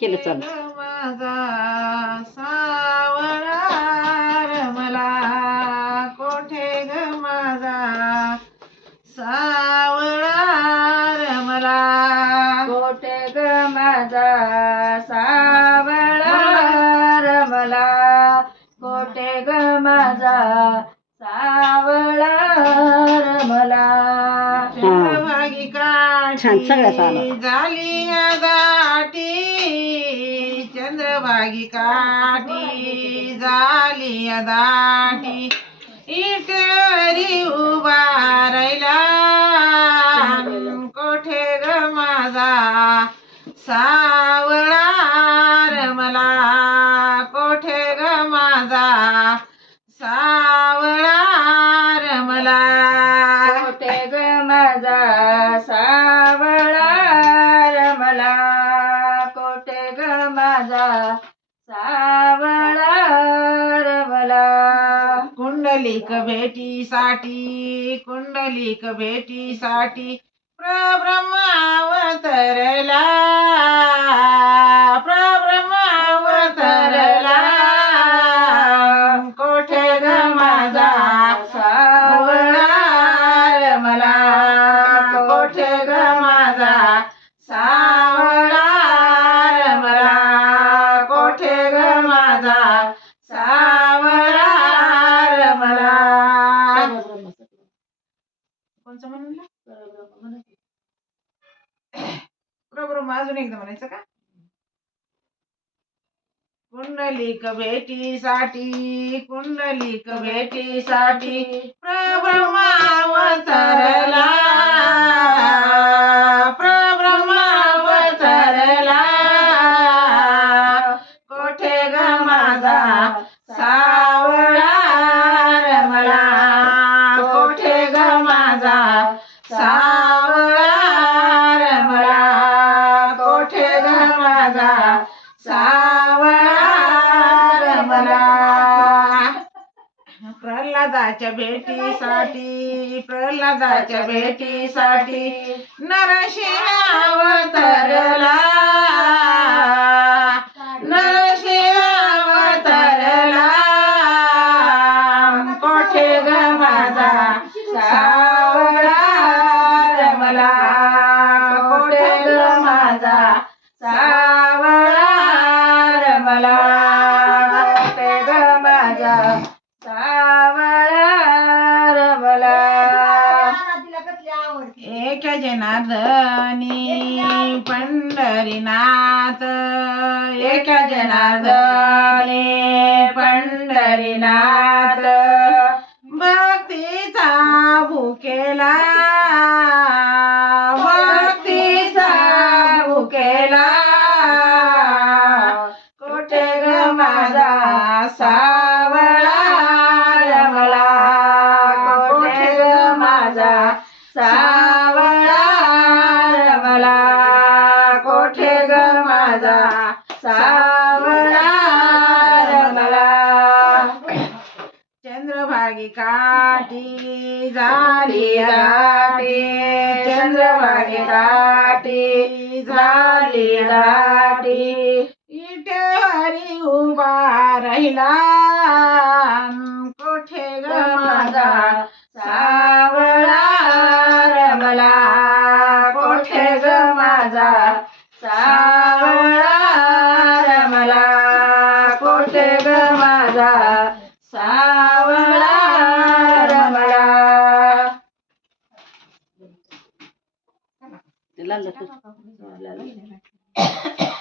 केलं चालू. माझा सावळा रमला कोठे ग माझा सावळा रमला कोठे ग माझा सावळा रमला कोठे ग माझा सावळा रमला. चंद्रभागी छान, सगळ्याच आलं. काठी झाली दाटी चंद्रभागी काठी झाली दाटी इटरी उभा राहिला कोठे ग माझा सावळा रमला कोठे ग माझा सावळा रमला कोठे ग माझा सावळा रमला कोठे ग माझा सावळा रमला. कुंडलिक भेटीसाठी कुंडलिक भेटीसाठी प्रब्रह्मावतरला प्रब्रह्मावतरला कोठे ग माझा सावळा रमला कोठे ग माझा सावळा रमला कोठे ग माझा सावळा रमला. कोणचं म्हणून प्रब्रह्म अजून एकदा म्हणायचं का. कुंडलिक भेटीसाठी कुंडलिक भेटीसाठी प्रब्रह्मावतरला प्रब्रह्मावतरला कोठे ग माझा सावळा रमला कोठे ग माझा सावळा रमला कोठे ग माझा सावळा रमला. प्रल्हादाच्या भेटीसाठी प्रल्हादाच्या भेटीसाठी नरसिंह अवतरला नरसिंह अवतरला कोठे ग माझा सावळा रमला कोठे ग माझा सावळा रमला कोठे ग माझा सावळा रमला. एका जनार्दनी पंढरीनाथ एका जनार्दनी पंढरीनाथ भक्तीचा भुकेला भक्तीचा भुकेला कोठे ग माझा सावळा रमला कोठे ग माझा सावळा रमला कोठे ग माझा सावळा रमला. चंद्रभागी काठी झाली दाटी चंद्रभागी काठी झाली दाटी इटेवरी उभा राहिला कोठे ग माझा सावळा रमला कोठे ग माझा सावळा रमला कोठे ग माझा सावळा रमला. ते लाल